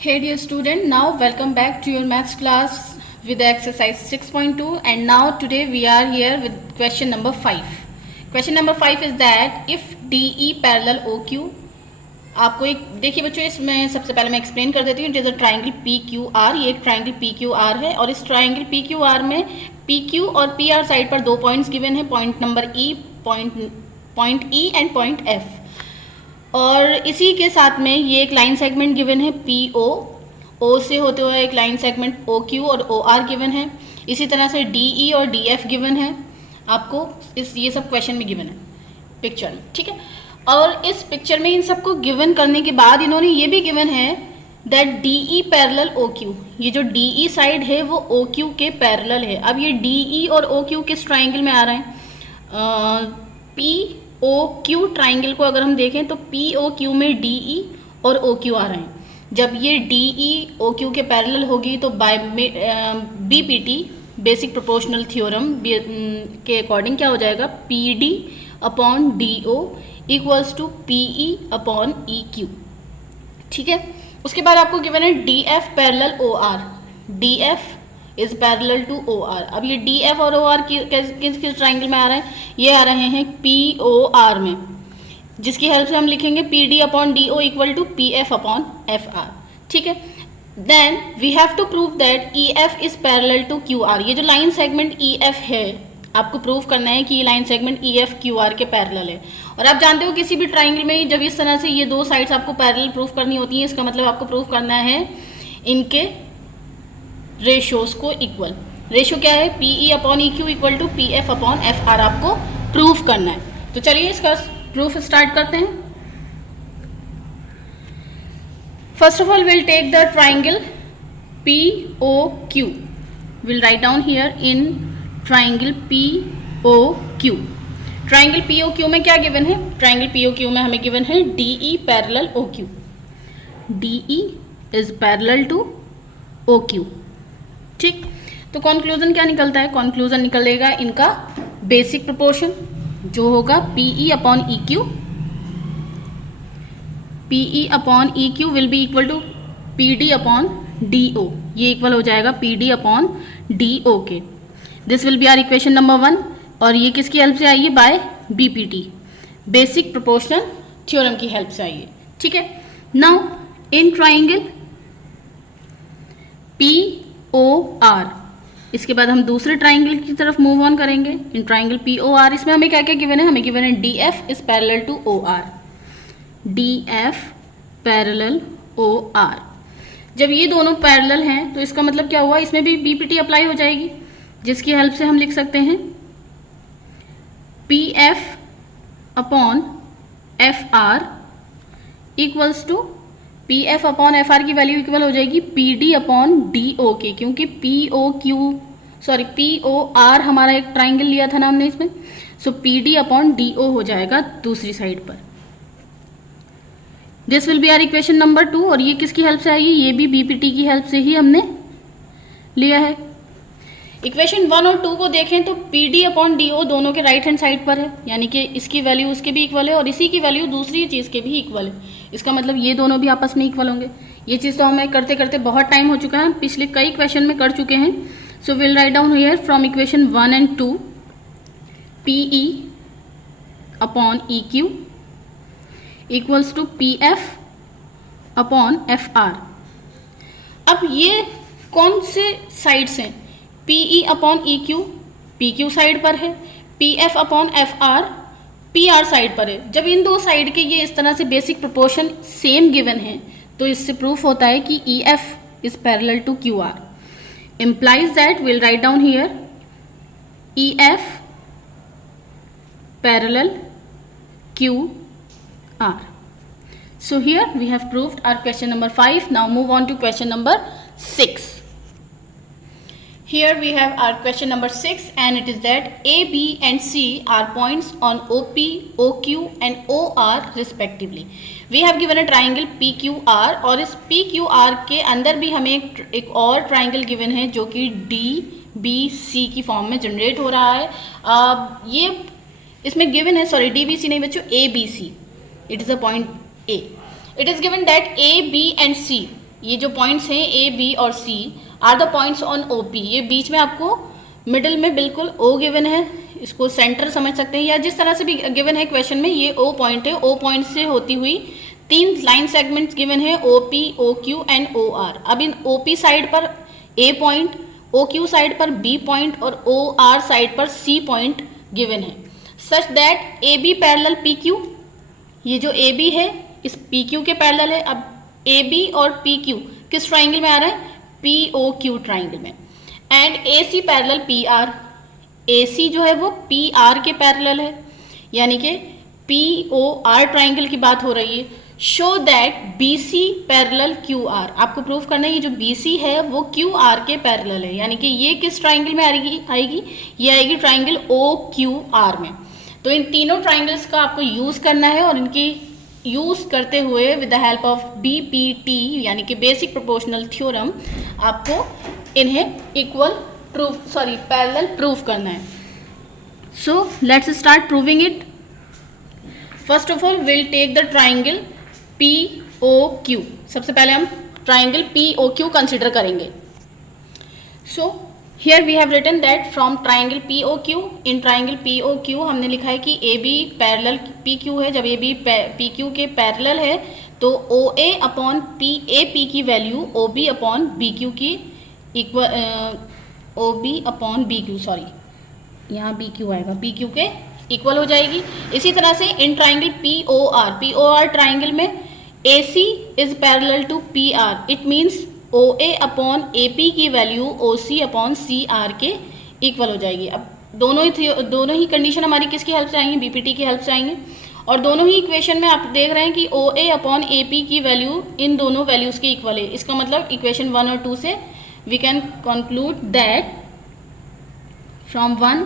Hey dear student, now welcome back to your maths class with the exercise 6.2 and now today we are here with question number 5. Question number 5 is that if DE parallel OQ, आपको एक देखिए बच्चों, इसमें सबसे पहले मैं explain कर देती हूँ. It is a triangle PQR. ये एक ट्राइंगल PQR है और इस ट्राइंगल PQR में PQ और PR साइड पर दो पॉइंट्स गिवन है, point number E, point E and point F. और इसी के साथ में ये एक लाइन सेगमेंट गिवन है PO, O से होते हुए एक लाइन सेगमेंट OQ और OR गिवन है. इसी तरह से DE और DF गिवन है आपको. ये सब क्वेश्चन में गिवन है पिक्चर में, ठीक है. और इस पिक्चर में इन सबको गिवन करने के बाद इन्होंने ये भी गिवन है दैट DE पैरेलल OQ. ये जो DE साइड है वो OQ के पैरेलल है. अब ये DE और OQ किस ट्राइंगल में आ रहे हैं? POQ ट्राइंगल को अगर हम देखें तो POQ में DE और OQ आ रहे हैं. जब ये DE OQ के पैरेलल होगी तो by BPT basic proportional theorem के अकॉर्डिंग क्या हो जाएगा? PD upon DO equals to PE upon EQ. ठीक है. उसके बाद आपको गिवन है DF parallel OR. DF is parallel to OR. अब ये DF और OR किस ट्राइंगल में आ रहे हैं? ये आ रहे हैं POR में, जिसकी हेल्प से हम लिखेंगे PD upon DO equal to PF upon FR. ठीक है. Then we have to prove that EF is parallel to QR. ये जो लाइन सेगमेंट EF है आपको प्रूव करना है कि ये लाइन सेगमेंट EF QR के पैरेलल है. और आप जानते हो किसी भी ट्राइंगल में जब इस तरह से ये दो साइड्स आपको पैरेलल प्रूव करनी होती हैं, इसका मतलब आपको प्रूव करना है इनके रेशियोज को इक्वल. रेशियो क्या है? PE upon EQ equal to PF upon FR आपको प्रूव करना है. तो चलिए इसका प्रूफ स्टार्ट करते हैं. First of all will take the triangle POQ. Will write down here in triangle POQ. Triangle POQ में क्या गिवन है? ट्राइंगल POQ में हमें गिवन है DE पैरेलल OQ. DE is parallel to OQ. ठीक. तो कंक्लूजन क्या निकलता है? कंक्लूजन निकलेगा इनका बेसिक प्रोपोर्शन जो होगा PE upon EQ. PE upon EQ will be equal to PD upon DO. ये इक्वल हो जाएगा PD अपॉन DO के. This will be our equation number 1. और ये किसकी हेल्प से आई है? By BPT basic proportional theorem की हेल्प से आई है. ठीक है. नाउ इन ट्राइंगल POR, इसके बाद हम दूसरे ट्राइंगल की तरफ मूव ऑन करेंगे. इन ट्राइंगल POR इसमें हमें क्या क्या गिवन है? हमें गिवन है DF is parallel to OR. DF parallel OR. जब ये दोनों पैरेलल हैं तो इसका मतलब क्या हुआ? इसमें भी BPT अप्लाई हो जाएगी, जिसकी हेल्प से हम लिख सकते हैं PF upon FR equals to PF upon FR की वैल्यू इक्वल हो जाएगी PD अपॉन DO के, क्योंकि POR हमारा एक ट्राइंगल लिया था ना हमने इसमें. सो PD अपॉन DO हो जाएगा दूसरी साइड पर. This will be our equation number 2. और ये किसकी हेल्प से आई है? ये भी BPT की हेल्प से ही हमने लिया है. इक्वेशन 1 और 2 को देखें तो PD अपॉन DO दोनों के राइट हैंड साइड पर है, यानी कि इसकी वैल्यू उसके भी इक्वल है और इसी की वैल्यू दूसरी चीज़ के भी इक्वल है. इसका मतलब ये दोनों भी आपस में इक्वल होंगे. ये चीज़ तो हमें करते करते बहुत टाइम हो चुका है, पिछले कई क्वेश्चन में कर चुके हैं. So will write down here from equation 1 and 2 PE upon EQ equals to PF upon FR. अब ये कौन से साइड्स हैं? PE upon EQ PQ side पर है, PF upon FR PR side पर है. जब इन दो साइड के ये इस तरह से बेसिक प्रोपोर्शन सेम गिवन है तो इससे प्रूफ होता है कि EF is parallel to QR. implies that we'll write down here EF parallel QR. So here we have proved our question number 5. Now move on to question number 6. Here we have our question number 6 and it is that A, B and C are points on OP, OQ and OR respectively. We have given a triangle PQR और इस PQR के अंदर भी हमें एक और triangle given है जो कि DBC की फॉर्म में जनरेट हो रहा है. ये इसमें गिवन है, सॉरी DBC नहीं बच्चों, ABC. It is a point A. It is given that A, B and C ये जो पॉइंट्स हैं ए बी और C are the points on O P, ये बीच में आपको मिडिल में बिल्कुल ओ गिवन है, इसको सेंटर समझ सकते हैं या जिस तरह से भी गिवन है क्वेश्चन में, ये ओ पॉइंट है। ओ पॉइंट से होती हुई 3 लाइन सेगमेंट्स गिवन है, O P, O Q and O R. अब इन ओ पी साइड पर A point, O Q side पर बी पॉइंट और ओ आर साइड पर सी पॉइंट गिवन है, such that A B parallel P Q. ये जो ए बी है इस पी क्यू के पैरेलल है। अब ए बी और पी क्यू किस ट्राइंगल में आ रहा है? पी ओ क्यू ट्राइंगल में। And A C parallel P R, A C जो है वो पी आर के पैरेलल है, यानी कि पी ओ आर ट्राइंगल की बात हो रही है। Show that B C parallel Q R, आपको प्रूव करना है ये जो बी सी है वो क्यू आर के पैरेलल है, यानी कि ये किस ट्राइंगल में आएगी? ये आएगी ट्राइंगल ओ क्यू आर में। तो इन तीनों ट्राइंगल्स का आपको यूज़ करना है और इनकी यूज़ करते हुए with the help of BPT यानी कि बेसिक प्रोपोर्शनल थ्योरम आपको इन्हें पैरेलल प्रूफ करना है। So let's start proving it. First of all will take the triangle POQ। सबसे पहले हम ट्राइंगल POQ कंसिडर करेंगे। So here we have written that from triangle POQ, in triangle POQ हमने लिखा है कि AB पैरेलल PQ है। जब AB PQ के पैरेलल है तो OA अपॉन PAP की वैल्यू OB अपॉन BQ की equal, OB upon BQ, sorry यहाँ BQ आएगा, BQ के इक्वल हो जाएगी। इसी तरह से इन ट्राइंगल POR ट्राइंगल में AC is parallel to PR, it means OA upon AP की वैल्यू OC अपॉन CR के इक्वल हो जाएगी। अब दोनों ही कंडीशन हमारी किसकी हेल्प से आएंगी? BPT की हेल्प से आएंगे। और दोनों ही इक्वेशन में आप देख रहे हैं कि OA अपॉन AP की वैल्यू इन दोनों वैल्यूज़ के इक्वल है। इसका मतलब इक्वेशन 1 और 2 से we can conclude that from 1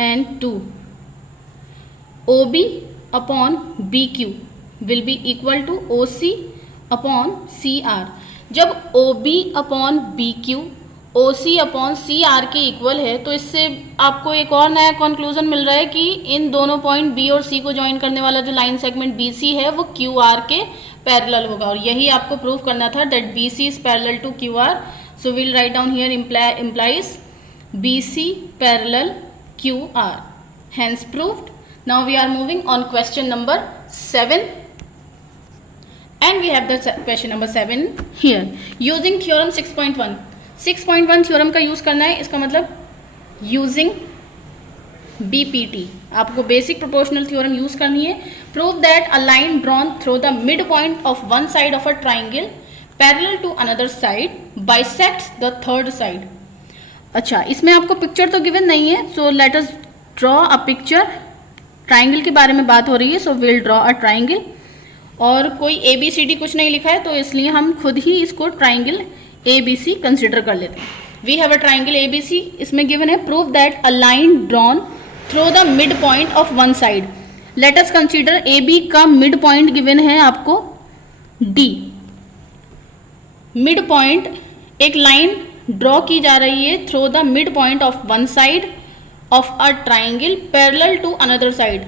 and 2 OB upon BQ will be equal to OC upon CR। जब OB upon BQ OC upon CR के इक्वल है तो इससे आपको एक और नया कंक्लूजन मिल रहा है कि इन दोनों पॉइंट B और C को ज्वाइन करने वाला जो लाइन सेगमेंट BC है वो QR के पैरेलल होगा, और यही आपको प्रूव करना था that BC is parallel to QR। So will write down here implies BC पैरेलल QR, hence proved। Now we are moving on question number 7, and we have the question number 7 here using theorem 6.1। 6.1 theorem का use करना है, इसका मतलब using BPT आपको basic proportional theorem use करनी है। Prove that a line drawn through the mid point of one side of a triangle parallel to another side bisects the third side. अच्छा, इसमें आपको पिक्चर तो गिवन नहीं है, so let us draw a picture. Triangle के बारे में बात हो रही है, so will draw a triangle. और कोई ABCD कुछ नहीं लिखा है तो इसलिए हम खुद ही इसको ट्राइंगल ABC कंसिडर कर लेते हैं। We have a triangle ABC, इसमें गिवन है prove that a line drawn through the mid point of one side. Let us consider AB का मिड पॉइंट गिवन है आपको D। मिड पॉइंट, एक line draw की जा रही है through the mid point of one side of a triangle parallel to another side.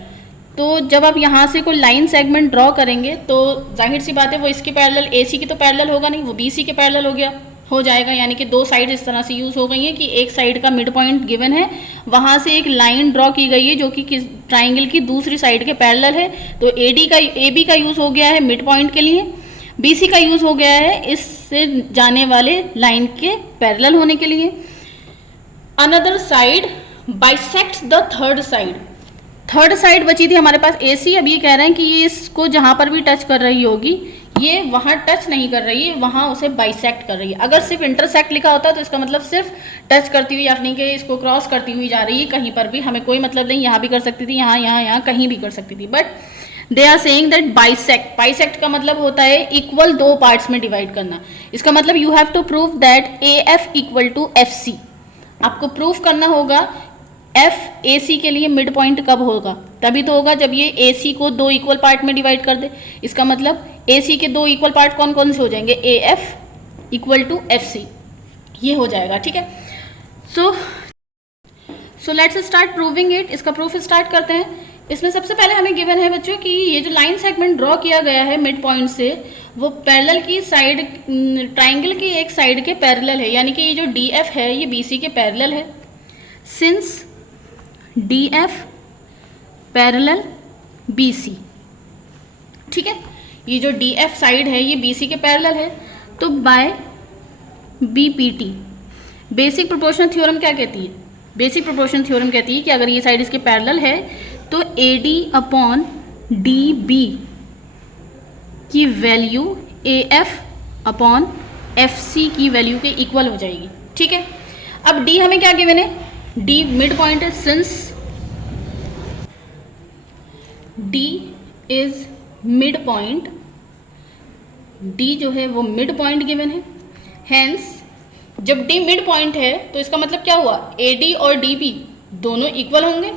तो जब आप यहाँ से कोई लाइन सेगमेंट ड्रॉ करेंगे तो जाहिर सी बात है वो इसके पैरेलल, AC की तो पैरेलल होगा नहीं, वो BC के पैरेलल हो जाएगा। यानी कि दो साइड इस तरह से यूज़ हो गई हैं कि एक साइड का मिड पॉइंट गिवन है, वहाँ से एक लाइन ड्रॉ की गई है जो कि किस ट्राइंगल की दूसरी साइड के पैरेलल है। तो AB का यूज़ हो गया है मिड पॉइंट के लिए, BC का यूज़ हो गया है इससे जाने वाले लाइन के पैरेलल होने के लिए। Another side bisects the third side. Third side बची थी हमारे पास AC। अब ये कह रहे हैं कि ये इसको जहाँ पर भी टच कर रही होगी ये वहाँ टच नहीं कर रही है, वहाँ उसे बाइसेक्ट कर रही है। अगर सिर्फ इंटरसेक्ट लिखा होता तो इसका मतलब सिर्फ टच करती हुई, यानी कि इसको क्रॉस करती हुई जा रही है कहीं पर भी, हमें कोई मतलब नहीं, यहाँ भी कर सकती थी, यहाँ कहीं भी कर सकती थी। But they are saying that bisect, bisect का मतलब होता है इक्वल दो पार्ट्स में डिवाइड करना। इसका मतलब you have to prove that AF equal to FC। आपको प्रूफ करना होगा F AC के लिए मिड पॉइंट कब होगा, तभी तो होगा जब ये AC को दो इक्वल पार्ट में डिवाइड कर दे। इसका मतलब AC के दो इक्वल पार्ट कौन कौन से हो जाएंगे? AF इक्वल टू FC, ये हो जाएगा। ठीक है, so let's start proving it. इसका प्रूफ स्टार्ट करते हैं। इसमें सबसे पहले हमें गिवन है बच्चों कि ये जो लाइन सेगमेंट ड्रॉ किया गया है मिड पॉइंट से, वो पैरेलल की साइड, ट्राइंगल की एक साइड के पैरेलल है, यानी कि ये जो डी एफ है ये बी सी के पैरेलल है। Since D F parallel B C, ठीक है, ये जो डी एफ साइड है ये बी सी के पैरेलल है, तो by B P T basic proportional theorem क्या कहती है? बेसिक प्रोपोर्शनल थ्योरम कहती है कि अगर ये साइड इसके पैरेलल है तो A D upon D B की value A F upon F C की वैल्यू के इक्वल हो जाएगी, ठीक है। अब डी हमें क्या गिवन है? डी मिड पॉइंट है, since D is mid point, D जो है वो मिड पॉइंट गिवन है। हेंस जब डी मिड पॉइंट है तो इसका मतलब क्या हुआ? ए डी और डी बी दोनों इक्वल होंगे,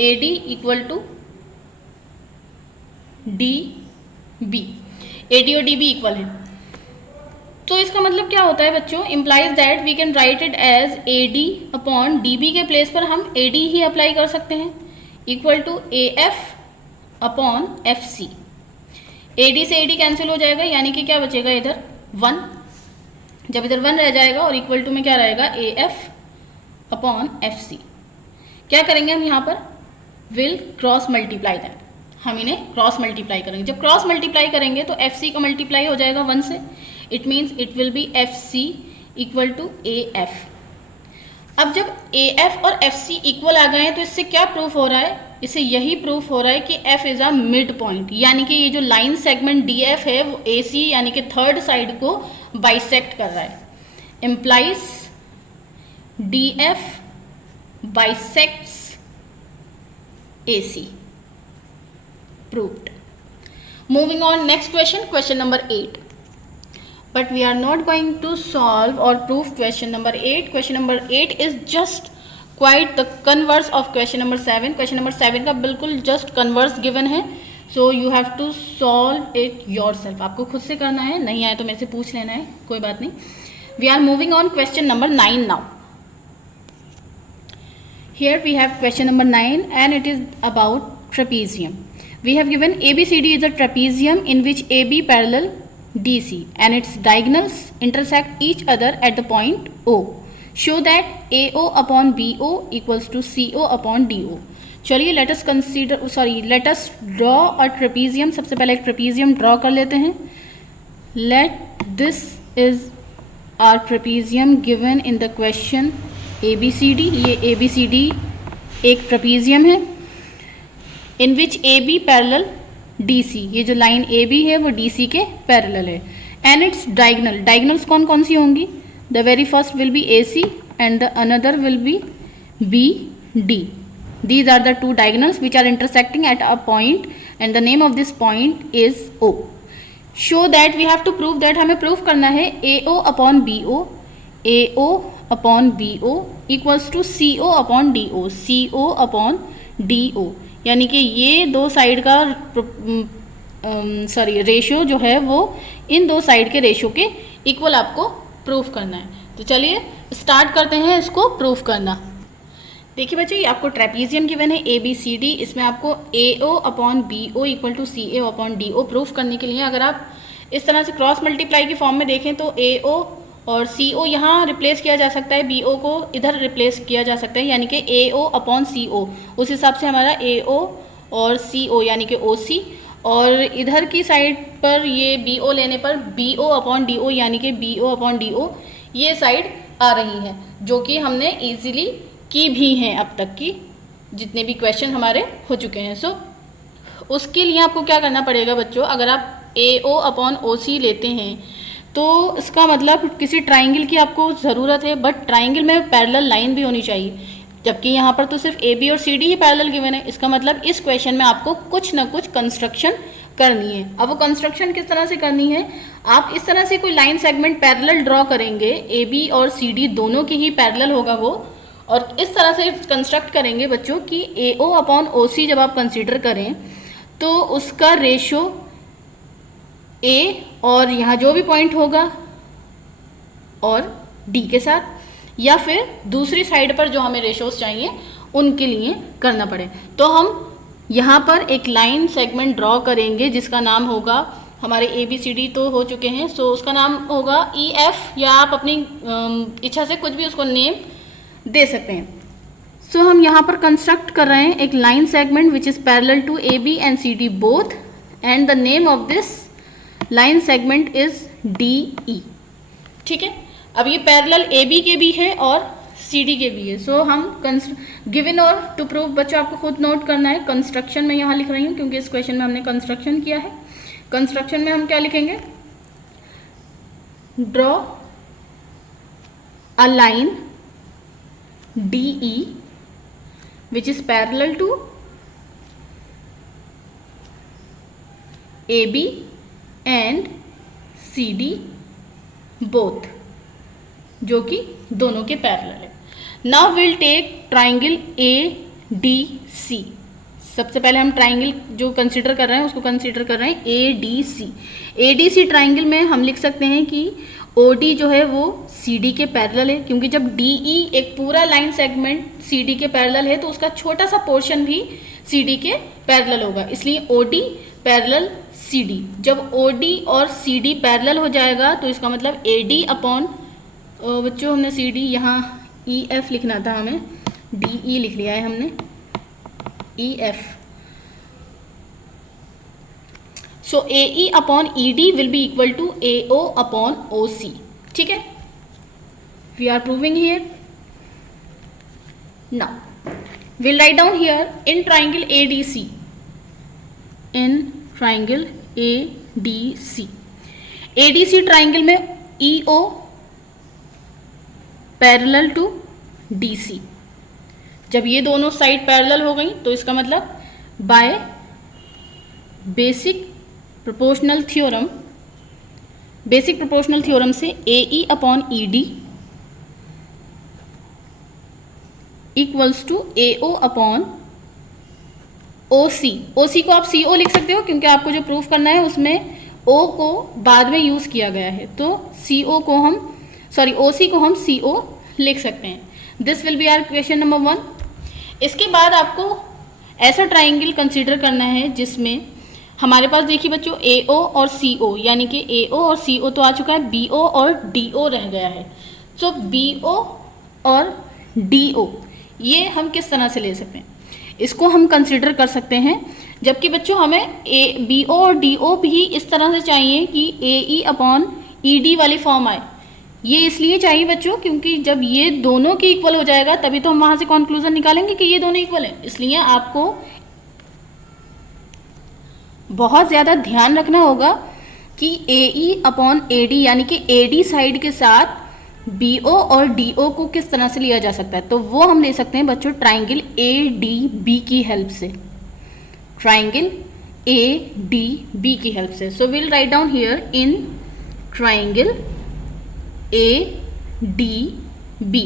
A D equal to D B, A D और डी बी इक्वल है। तो इसका मतलब क्या होता है बच्चों? Implies that we can write it as A D upon D B के प्लेस पर हम ए डी ही अप्लाई कर सकते हैं, equal to A F upon F C. A D से ए डी कैंसिल हो जाएगा, यानी कि क्या बचेगा इधर? 1। जब इधर 1 रह जाएगा और इक्वल टू में क्या रहेगा? A F upon F C. क्या करेंगे हम यहाँ पर? विल क्रॉस मल्टीप्लाई दैट, हम इन्हें क्रॉस मल्टीप्लाई करेंगे। जब क्रॉस मल्टीप्लाई करेंगे तो एफ सी का मल्टीप्लाई हो जाएगा 1 से, it means it will be F C equal to A F. अब जब ए एफ और एफ सी इक्वल आ गए हैं तो इससे क्या प्रूफ हो रहा है? इससे यही प्रूफ हो रहा है कि F is a mid point, यानी कि ये जो लाइन सेगमेंट डी एफ है वो ए सी यानी कि थर्ड साइड को बाइसेक्ट कर रहा है। Implies D F bisects A C. Proved. Moving on, next question, question number 8. But we are not going to solve or prove question number 8. Question number 8 is just quite the converse of question number 7. Question number 7 का बिल्कुल just converse given है, so you have to solve it yourself. आपको खुद से करना है, नहीं आए तो मेरे से पूछ लेना है, कोई बात नहीं. We are moving on question number 9 now. Here we have question number 9 and it is about trapezium. We have given ABCD is a trapezium in which AB parallel DC and its diagonals intersect each other at the point O. Show that AO upon BO equals to CO upon DO. चलिए let us draw a trapezium. सबसे पहले एक trapezium draw कर लेते हैं. Let this is our trapezium given in the question ABCD. ये ABCD एक trapezium है in which A B parallel D C, ये जो लाइन ए बी है वो डी सी के पैरेलल है, एंड इट्स डायगनल, डायगनल्स कौन कौन सी होंगी? The very first will be A C and the another will be B D. These are the two diagonals which are intersecting at a point and the name of this point is O. Show that, we have to prove that, हमें prove करना है A O upon B O, A O upon B O equals to C O upon D O, C O upon D O, यानी कि ये दो side का ratio जो है वो इन दो साइड के रेशियो के इक्वल आपको प्रूफ करना है. तो चलिए स्टार्ट करते हैं इसको प्रूफ करना. देखिए बच्चे, ये आपको ट्रेपीजियम गिवन है ए बी सी डी, इसमें आपको A O upon B O equal to C A upon D O proof करने के लिए अगर आप इस तरह से क्रॉस मल्टीप्लाई की फॉर्म में देखें तो ए ओ और सी ओ यहाँ रिप्लेस किया जा सकता है, बी ओ को इधर रिप्लेस किया जा सकता है, यानी कि ए ओ अपॉन सी ओ. उस हिसाब से हमारा ए ओ और सी ओ यानी कि ओ सी, और इधर की साइड पर ये बी ओ लेने पर B O upon D O यानी कि B O upon D O ये साइड आ रही है, जो कि हमने ईजिली की भी हैं अब तक की जितने भी क्वेश्चन हमारे हो चुके हैं. सो उसके लिए आपको क्या करना पड़ेगा बच्चों, अगर आप ए ओ अपॉन ओ सी लेते हैं तो इसका मतलब किसी ट्राइंगल की आपको ज़रूरत है, बट ट्राइंगल में पैरेलल लाइन भी होनी चाहिए, जबकि यहाँ पर तो सिर्फ ए बी और सी डी ही पैरेलल गिवन है. इसका मतलब इस क्वेश्चन में आपको कुछ ना कुछ कंस्ट्रक्शन करनी है. अब वो कंस्ट्रक्शन किस तरह से करनी है, आप इस तरह से कोई लाइन सेगमेंट पैरेलल ड्रॉ करेंगे, ए बी और सी डी दोनों की ही पैरेलल होगा वो, और इस तरह से कंस्ट्रक्ट करेंगे बच्चों कि ए ओ अपॉन ओ सी जब आप कंसिडर करें तो उसका रेशो ए और यहाँ जो भी पॉइंट होगा और डी के साथ, या फिर दूसरी साइड पर जो हमें रेशोस चाहिए उनके लिए करना पड़े। तो हम यहाँ पर एक लाइन सेगमेंट ड्रॉ करेंगे जिसका नाम होगा, हमारे ABCD तो हो चुके हैं, सो उसका नाम होगा EF, या आप अपनी इच्छा से कुछ भी उसको नेम दे सकते हैं। सो हम यहाँ पर कंस्ट्रक्ट कर रहे हैं एक line segment which is parallel to AB and CD both, and the name of this line segment is DE। ठीक है, अब ये पैरेलल AB के भी है और CD के भी है। सो हम गिवन और टू प्रूव, बच्चों आपको खुद नोट करना है। कंस्ट्रक्शन में यहाँ लिख रही हूँ क्योंकि इस क्वेश्चन में हमने कंस्ट्रक्शन किया है। कंस्ट्रक्शन में हम क्या लिखेंगे, draw a line DE which is parallel to AB and CD both, जो कि दोनों के पैरेलल है। Now will take triangle ADC। सबसे पहले हम ट्राइंगल जो कंसीडर कर रहे हैं उसको कंसीडर कर रहे हैं ADC। ADC ट्राइंगल में हम लिख सकते हैं कि OD जो है वो CD के पैरेलल है, क्योंकि जब DE एक पूरा लाइन सेगमेंट CD के पैरेलल है तो उसका छोटा सा पोर्शन भी CD के पैरेलल होगा, इसलिए OD पैरेलल CD। जब OD और CD पैरेलल हो जाएगा तो इसका मतलब AD अपॉन, बच्चों हमने CD यहाँ EF लिखना था, हमें DE लिख लिया है हमने EF। सो AE upon ED will be equal to AO upon OC। ठीक है, we are proving here. Now will write down here in triangle ADC, in triangle ADC, ADC triangle में EO पैरेलल टू DC। जब ये दोनों side parallel हो गई तो इसका मतलब बाय बेसिक प्रोपोर्शनल थ्योरम से AE upon ED equals to AO upon OC। OC को आप CO लिख सकते हो क्योंकि आपको जो प्रूफ करना है उसमें O को बाद में यूज़ किया गया है, तो OC को हम CO लिख सकते हैं। This will be our question number 1। इसके बाद आपको ऐसा ट्राइंगल कंसीडर करना है जिसमें हमारे पास देखिए बच्चों AO और CO, यानी कि AO और CO तो आ चुका है, BO और DO रह गया है। तो BO और DO ये हम किस तरह से ले सकते हैं, इसको हम कंसीडर कर सकते हैं। जबकि बच्चों हमें BO और DO भी इस तरह से चाहिए कि AE अपॉन ED वाली फॉर्म आए। ये इसलिए चाहिए बच्चों क्योंकि जब ये दोनों की इक्वल हो जाएगा तभी तो हम वहाँ से कॉन्क्लूजन निकालेंगे कि ये दोनों इक्वल हैं। इसलिए आपको बहुत ज़्यादा ध्यान रखना होगा कि AE अपॉन AD यानी कि AD साइड के साथ BO और DO को किस तरह से लिया जा सकता है, तो वो हम ले सकते हैं बच्चों ट्राइंगल ADB की हेल्प से, ट्राइंगल ADB की हेल्प से। सो will write down here in triangle ADB।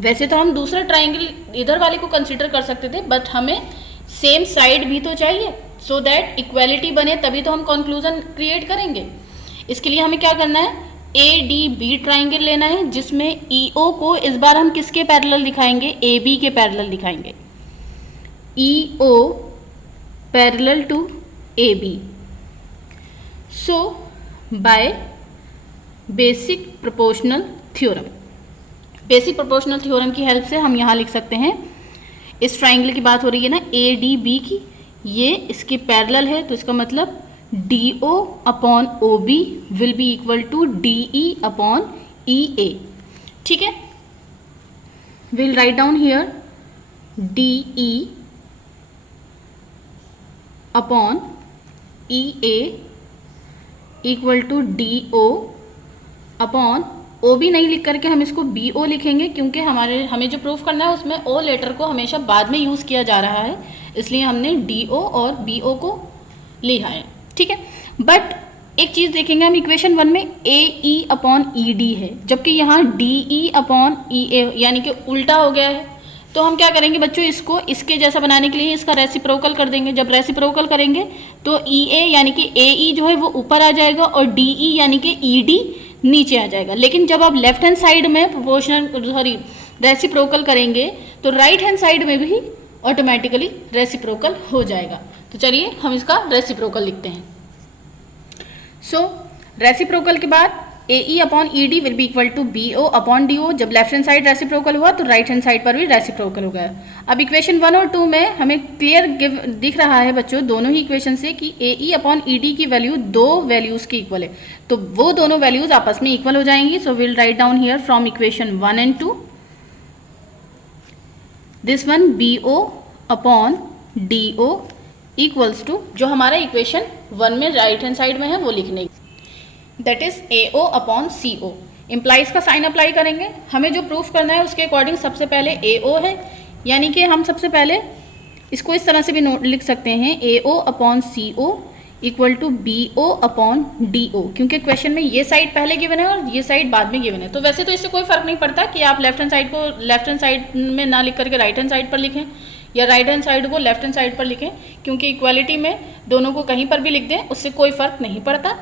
वैसे तो हम दूसरा ट्राइंगल इधर वाले को कंसीडर कर सकते थे, बट हमें सेम साइड भी तो चाहिए सो दैट इक्वालिटी बने, तभी तो हम कंक्लूजन क्रिएट करेंगे। इसके लिए हमें क्या करना है, ADB ट्राइंगल लेना है जिसमें EO को इस बार हम किसके पैरेलल दिखाएंगे, AB के पैरेलल दिखाएंगे। EO parallel to AB। So by basic proportional theorem की हेल्प से हम यहाँ लिख सकते हैं, इस ट्राइंगल की बात हो रही है ना ADB की, ये इसके पैरेलल है तो इसका मतलब DO upon OB will be equal to DE upon EA। ठीक है, will write down here DE upon EA equal to DO upon OB नहीं लिख करके हम इसको BO लिखेंगे क्योंकि हमें जो प्रूफ करना है उसमें O लेटर को हमेशा बाद में यूज़ किया जा रहा है, इसलिए हमने DO और BO को लिखा है। ठीक है, बट एक चीज़ देखेंगे हम इक्वेशन 1 में AE अपॉन ED है, जबकि यहाँ DE अपॉन EA यानी कि उल्टा हो गया है। तो हम क्या करेंगे बच्चों, इसको इसके जैसा बनाने के लिए इसका रेसिप्रोकल कर देंगे। जब रेसिप्रोकल करेंगे तो EA यानी कि AE जो है वो ऊपर आ जाएगा और DE यानी कि ED नीचे आ जाएगा। लेकिन जब आप लेफ्ट हैंड साइड में रेसिप्रोकल करेंगे तो राइट हैंड साइड में भी ऑटोमेटिकली रेसिप्रोकल हो जाएगा। तो चलिए हम इसका रेसिप्रोकल लिखते हैं। सो रेसिप्रोकल के बाद AE upon ED will be equal to BO upon DO। जब लेफ्ट हैंड साइड रेसिप्रोकल हुआ तो राइट हैंड साइड पर भी रेसिप्रोकल हो गया। अब इक्वेशन 1 और 2 में हमें क्लियर दिख रहा है बच्चों दोनों ही इक्वेशन से कि AE अपॉन ED की वैल्यू दो वैल्यूज़ की इक्वल है, तो वो दोनों वैल्यूज़ आपस में इक्वल हो जाएंगी। So will write down here from equation 1 and 2 this one BO upon DO equals to जो हमारा इक्वेशन 1 में राइट हैंड साइड में है वो लिखने, that is AO upon CO। Implies का साइन अप्लाई करेंगे। हमें जो प्रूफ करना है उसके अकॉर्डिंग सबसे पहले AO है, यानी कि हम सबसे पहले इसको इस तरह से भी लिख सकते हैं AO upon CO equal to BO upon DO, क्योंकि क्वेश्चन में ये साइड पहले गिवन है और ये साइड बाद में गिवन है। तो वैसे तो इससे कोई फर्क नहीं पड़ता कि आप लेफ्ट हैंड साइड को लेफ्ट हैंड साइड में ना लिख करके राइट हैंड साइड पर लिखें या राइट हैंड साइड को लेफ्ट हैंड साइड पर लिखें, क्योंकि इक्वालिटी में दोनों को कहीं पर भी लिख दें उससे कोई फर्क नहीं पड़ता।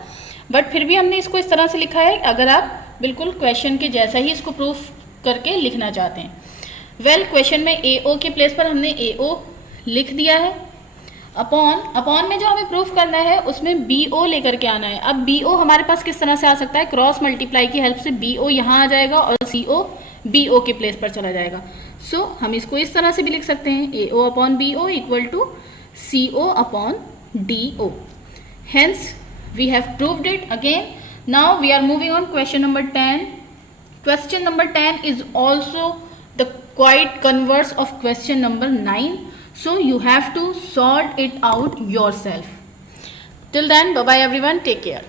बट फिर भी हमने इसको इस तरह से लिखा है अगर आप बिल्कुल क्वेश्चन के जैसा ही इसको प्रूफ करके लिखना चाहते हैं। वेल क्वेश्चन में AO के प्लेस पर हमने AO लिख दिया है। अपॉन में जो हमें प्रूफ करना है उसमें BO लेकर के आना है। अब BO हमारे पास किस तरह से आ सकता है, क्रॉस मल्टीप्लाई की हेल्प से BO यहाँ आ जाएगा और CO BO के प्लेस पर चला जाएगा। सो हम इसको इस तरह से भी लिख सकते हैं AO upon BO equal to CO upon DO। Hence we have proved it again. Now we are moving on question number 10. Question number 10 is also the quite converse of question number 9. So you have to sort it out yourself. Till then, bye bye everyone. Take care.